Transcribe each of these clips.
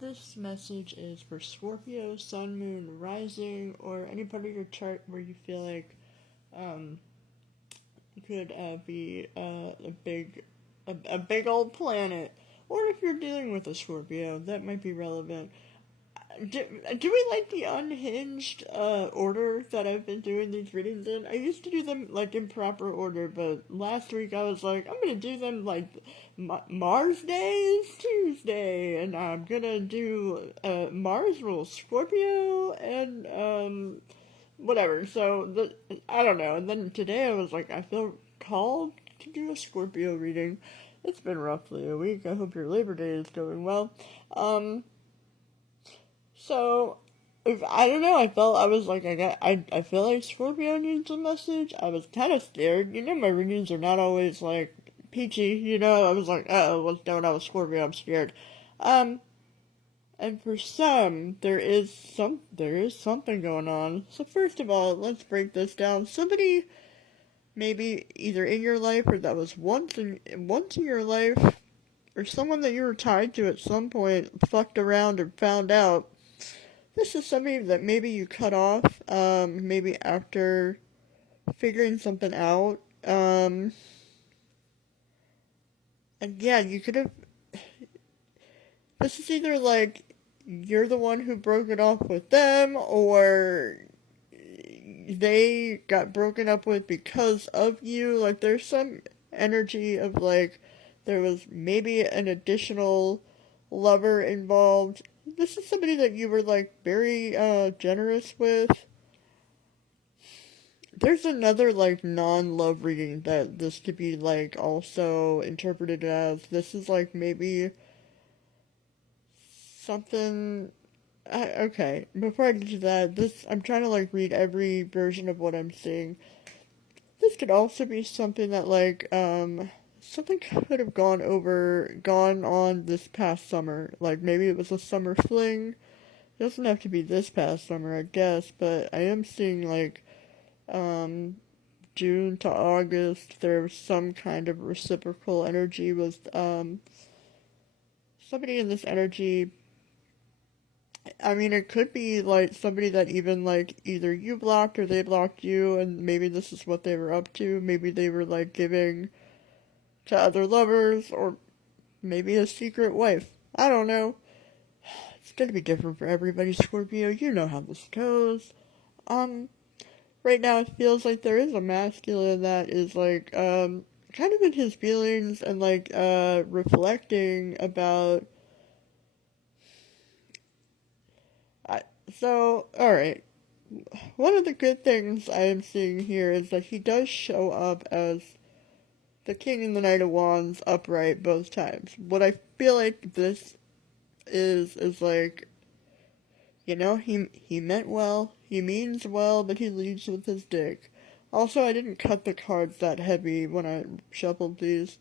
This message is for Scorpio, Sun, Moon, Rising, or any part of your chart where you feel like um, could be a big old planet. Or if you're dealing with a Scorpio, that might be relevant. Do we like the unhinged order that I've been doing these readings in? I used to do them like in proper order, but last week I was like, I'm gonna do them like Mars Day is Tuesday, and I'm gonna do Mars rules Scorpio and whatever. So I don't know. And then today I was like, I feel called to do a Scorpio reading. It's been roughly a week. I hope your Labor Day is going well. Um, so, if, I don't know. I was like, I feel like Scorpio needs a message. I was kind of scared. My readings are not always like peachy. I was like, what's going on with Scorpio? I'm scared. Um, and for some, there is something going on. So first of all, let's break this down. Somebody maybe either in your life or that was once in your life, or someone that you were tied to at some point fucked around and found out. This is somebody that maybe you cut off, maybe after figuring something out. And yeah, you could have. This is either like you're the one who broke it off with them, or they got broken up with because of you. Like, there's some energy of like there was maybe an additional lover involved. This is somebody that you were like very generous with. There's another like non-love reading that this could be like also interpreted as. This is like maybe something. Okay, before I get to that, I'm trying to like read every version of what I'm seeing. This could also be something that like something could have gone on this past summer. Like maybe it was a summer fling. It doesn't have to be this past summer, I guess, but I am seeing like um June to August there was some kind of reciprocal energy with somebody in this energy. I mean, it could be like somebody that even like either you blocked or they blocked you, and maybe this is what they were up to. Maybe they were like giving to other lovers, or maybe a secret wife. I don't know. It's gonna be different for everybody, Scorpio. You know how this goes. Um, right now it feels like there is a masculine that is like, kind of in his feelings and like, reflecting about. So, alright. One of the good things I am seeing here is that he does show up as the King and the Knight of Wands upright both times. What I feel like this is like, he meant well, he means well, but he leads with his dick. Also, I didn't cut the cards that heavy when I shuffled these.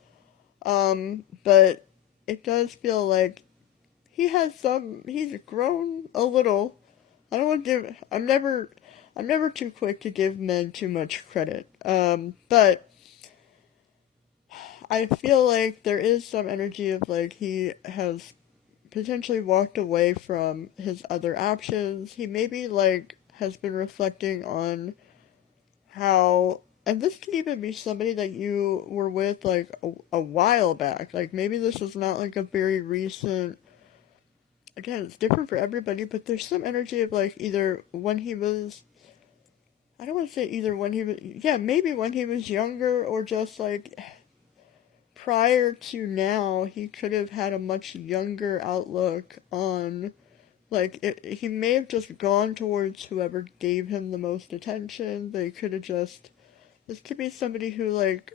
But it does feel like he's grown a little. I don't want to give, I'm never too quick to give men too much credit. But I feel like there is some energy of like he has potentially walked away from his other options. He maybe like has been reflecting on how, and this could even be somebody that you were with like a while back. Like maybe this is not like a very recent. Again, it's different for everybody, but there's some energy of like either when he was. I don't want to say either when he was. Yeah, maybe when he was younger, or just like prior to now, he could have had a much younger outlook on. Like, he may have just gone towards whoever gave him the most attention. They could have just. This could be somebody who, like,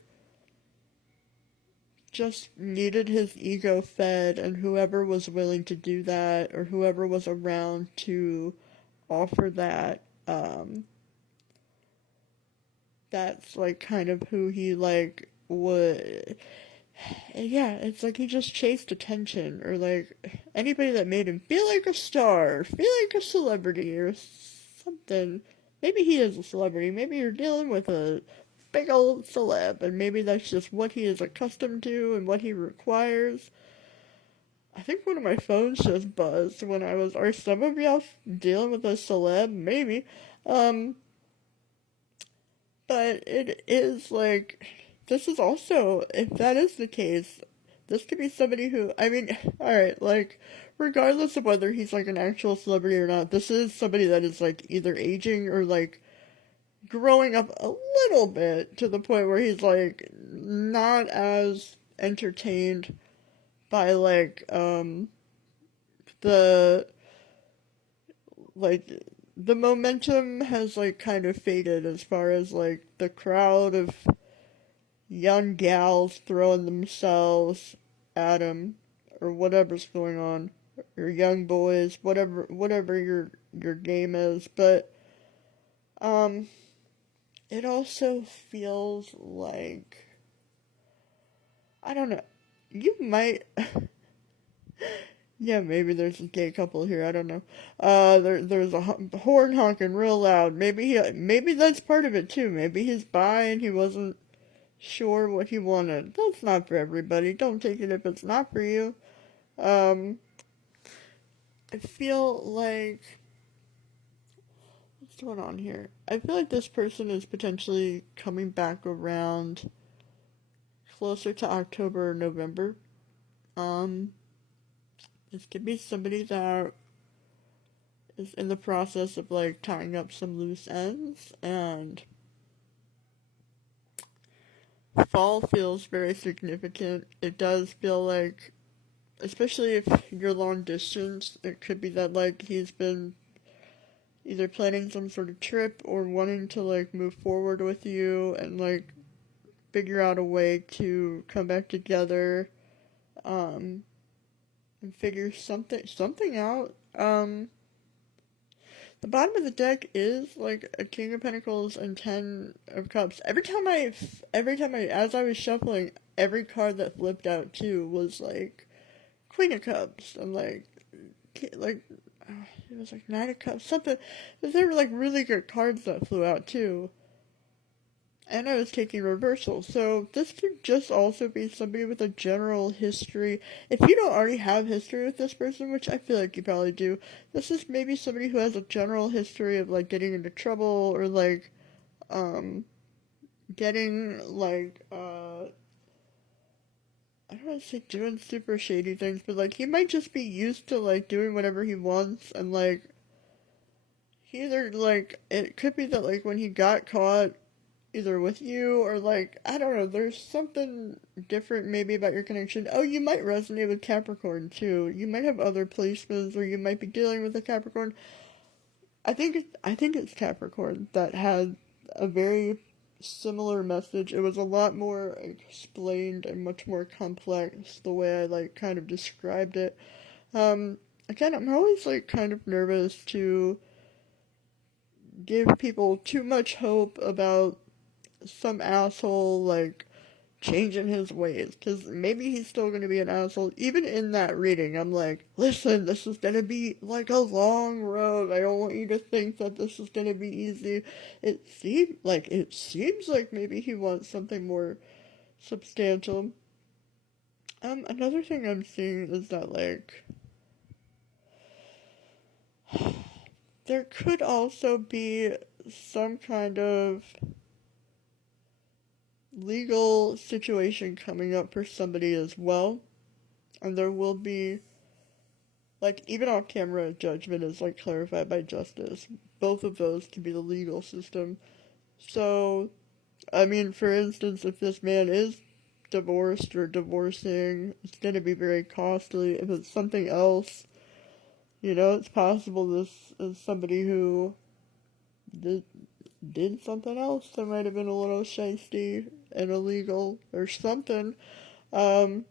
just needed his ego fed, and whoever was willing to do that, or whoever was around to offer that, that's, like, kind of who he, like, would. Yeah, it's like he just chased attention, or like anybody that made him feel like a star, feel like a celebrity, or something. Maybe he is a celebrity. Maybe you're dealing with a big old celeb, and maybe that's just what he is accustomed to and what he requires. I think one of my phones just buzzed when I was. Are some of y'all dealing with a celeb? Maybe. Um, but it is like. This is also, if that is the case, this could be somebody who. I mean, alright, like, regardless of whether he's like an actual celebrity or not, this is somebody that is like either aging or like growing up a little bit to the point where he's like not as entertained by like the like the momentum has like kind of faded as far as like the crowd of young gals throwing themselves at him or whatever's going on, or young boys, whatever your game is. But um it also feels like, I don't know, you might yeah, maybe there's a gay couple here. I don't know. There's a horn honking real loud. Maybe that's part of it too. Maybe he's bi and he wasn't sure what he wanted. That's not for everybody. Don't take it if it's not for you. Um, I feel like, what's going on here? I feel like this person is potentially coming back around closer to October or November. Um, this could be somebody that is in the process of like tying up some loose ends, and fall feels very significant. It does feel like, especially if you're long distance, it could be that like he's been either planning some sort of trip or wanting to like move forward with you and like figure out a way to come back together, um and figure something out. The bottom of the deck is like a King of Pentacles and Ten of Cups. As I was shuffling, every card that flipped out too was like Queen of Cups and like it was like Knight of Cups, something. But there were like really good cards that flew out too. And I was taking reversal. So this could just also be somebody with a general history. If you don't already have history with this person, which I feel like you probably do, this is maybe somebody who has a general history of like getting into trouble or like um getting like I don't want to say doing super shady things, but like he might just be used to like doing whatever he wants, and like he either like it could be that like when he got caught either with you or like I don't know, there's something different maybe about your connection. Oh, you might resonate with Capricorn too. You might have other placements or you might be dealing with a Capricorn. I think it's Capricorn that had a very similar message. It was a lot more explained and much more complex the way I like kind of described it. Again, I'm always like kind of nervous to give people too much hope about some asshole like changing his ways, because maybe he's still going to be an asshole. Even in that reading, I'm like, listen, this is going to be like a long road. I don't want you to think that this is going to be easy. It seems like maybe he wants something more substantial. Another thing I'm seeing is that like there could also be some kind of legal situation coming up for somebody as well. And there will be, like, even on camera, judgment is, like, clarified by justice. Both of those can be the legal system. So, I mean, for instance, if this man is divorced or divorcing, it's going to be very costly. If it's something else, it's possible this is somebody who did something else that might have been a little shisty and illegal or something. Um,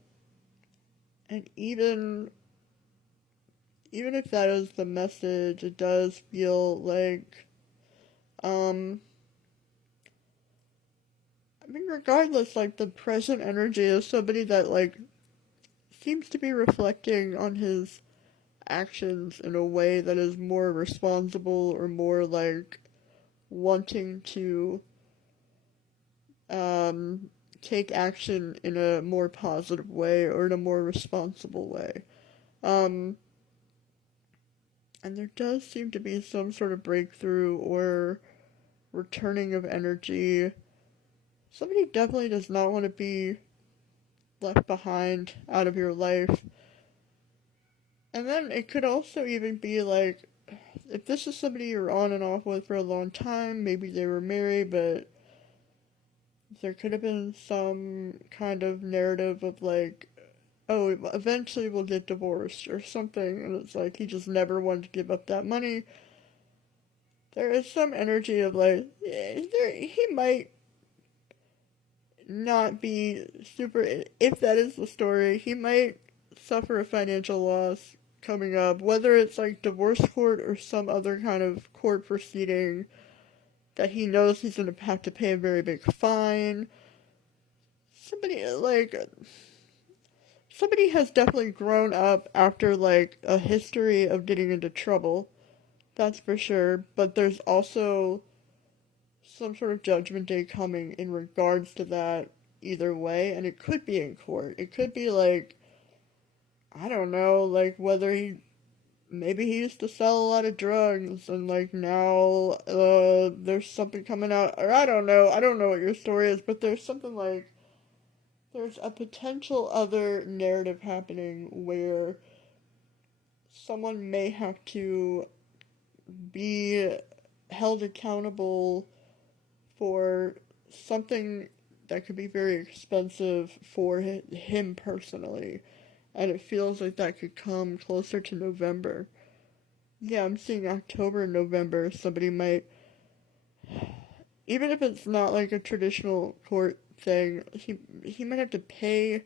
and even if that is the message, it does feel like, um, I mean, regardless, like, the present energy is somebody that, like, seems to be reflecting on his actions in a way that is more responsible or more, like, wanting to, take action in a more positive way or in a more responsible way. Um, and there does seem to be some sort of breakthrough or returning of energy. Somebody definitely does not want to be left behind out of your life. And then it could also even be like, if this is somebody you're on and off with for a long time, maybe they were married, but there could have been some kind of narrative of like, oh, eventually we'll get divorced or something, and it's like he just never wanted to give up that money. There is some energy of like, he might not be super, if that is the story, he might suffer a financial loss coming up, whether it's like divorce court or some other kind of court proceeding that he knows he's going to have to pay a very big fine. Somebody has definitely grown up after like a history of getting into trouble, that's for sure, but there's also some sort of judgment day coming in regards to that either way, and it could be in court. It could be like, I don't know, like whether maybe he used to sell a lot of drugs and like now there's something coming out, or I don't know what your story is, but there's something like there's a potential other narrative happening where someone may have to be held accountable for something that could be very expensive for him personally. And it feels like that could come closer to November. Yeah, I'm seeing October and November. Somebody might, even if it's not like a traditional court thing, he might have to pay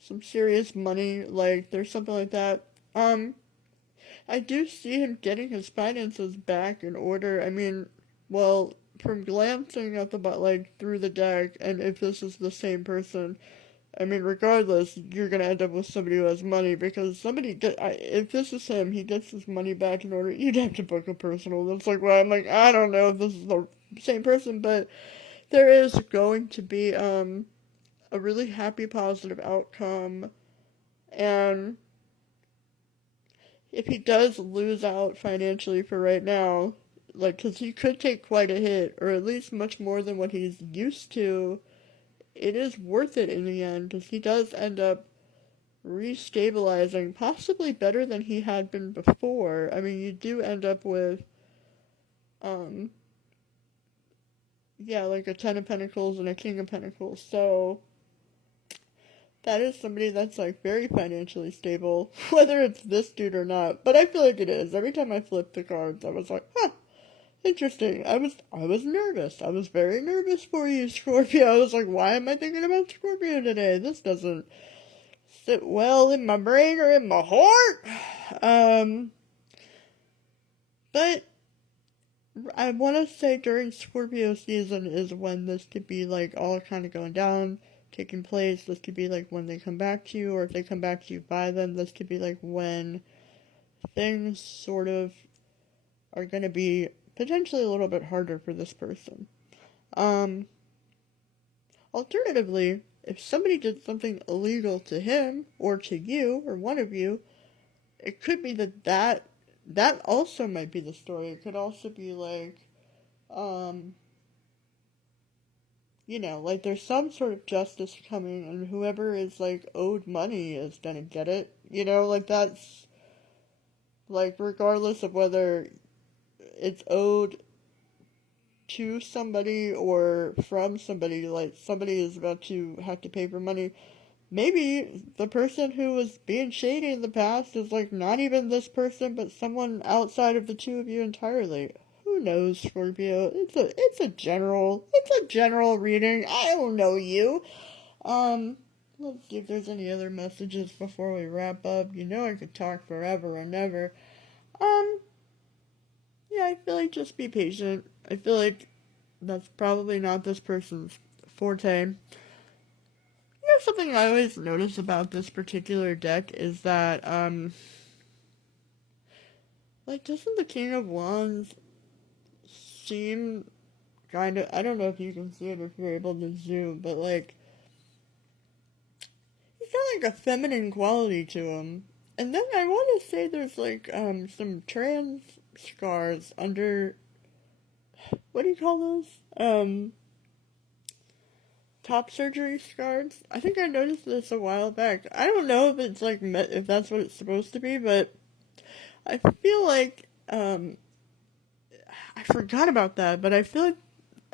some serious money. Like there's something like that. I do see him getting his finances back in order. I mean, well, from glancing at the like through the deck, and if this is the same person, I mean, regardless, you're gonna end up with somebody who has money because if this is him, he gets his money back in order. You'd have to book a personal. That's like why I'm like, I don't know if this is the same person, but there is going to be a really happy, positive outcome, and if he does lose out financially for right now, like, because he could take quite a hit, or at least much more than what he's used to, it is worth it in the end, because he does end up restabilizing, possibly better than he had been before. I mean, you do end up with, um, yeah, like a Ten of Pentacles and a King of Pentacles, so that is somebody that's like very financially stable, whether it's this dude or not. But I feel like it is. Every time I flipped the cards, I was like, huh, interesting. I was nervous. I was very nervous for you, Scorpio. I was like, why am I thinking about Scorpio today? This doesn't sit well in my brain or in my heart. But I want to say during Scorpio season is when this could be like all kind of going down, taking place. This could be like when they come back to you, or if they come back to you by then, this could be like when things sort of are going to be potentially a little bit harder for this person. Um, Alternatively, if somebody did something illegal to him or to you or one of you, it could be that also might be the story. It could also be like, um, like there's some sort of justice coming, and whoever is like owed money is gonna get it. Like that's like regardless of whether it's owed to somebody or from somebody, like somebody is about to have to pay for money. Maybe the person who was being shady in the past is like not even this person, but someone outside of the two of you entirely. Who knows, Scorpio? It's a general reading. I don't know you. Let's see if there's any other messages before we wrap up. I could talk forever and ever. Um, yeah, I feel like just be patient. I feel like that's probably not this person's forte. Something I always notice about this particular deck is that, like, doesn't the King of Wands seem kind of, I don't know if you can see it if you're able to zoom, but, like, he's got, like, a feminine quality to him. And then I want to say there's like some trans scars under, what do you call those? Top surgery scars. I think I noticed this a while back. I don't know if it's like if that's what it's supposed to be, but I feel like I forgot about that. But I feel like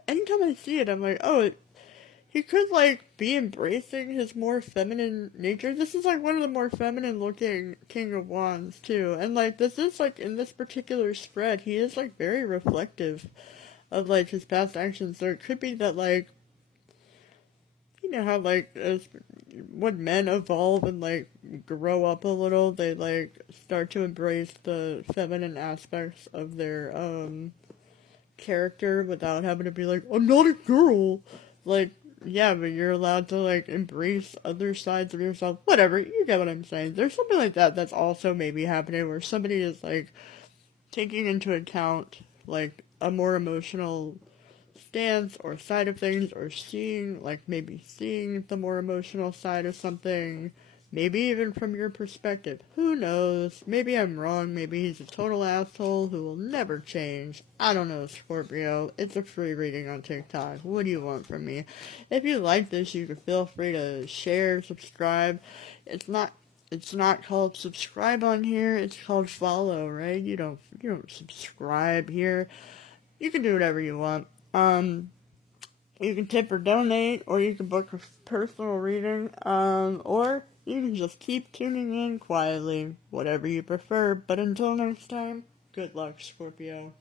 anytime I see it, I'm like, oh, he could like be embracing his more feminine nature. This is like one of the more feminine looking King of Wands too, and like this is like in this particular spread, he is like very reflective of like his past actions. So it could be that like, you know how like as when men evolve and like grow up a little, they like start to embrace the feminine aspects of their character without having to be like, I'm not a girl. Like, yeah, but you're allowed to like embrace other sides of yourself. Whatever, you get what I'm saying. There's something like that that's also maybe happening where somebody is like taking into account like a more emotional stance or side of things, or seeing like maybe seeing the more emotional side of something, maybe even from your perspective. Who knows? Maybe I'm wrong. Maybe he's a total asshole who will never change. I don't know, Scorpio. It's a free reading on TikTok. What do you want from me? If you like this, you can feel free to share, subscribe. It's not called subscribe on here. It's called follow, right? You don't subscribe here. You can do whatever you want. You can tip or donate, or you can book a personal reading, or you can just keep tuning in quietly, whatever you prefer. But until next time, good luck, Scorpio.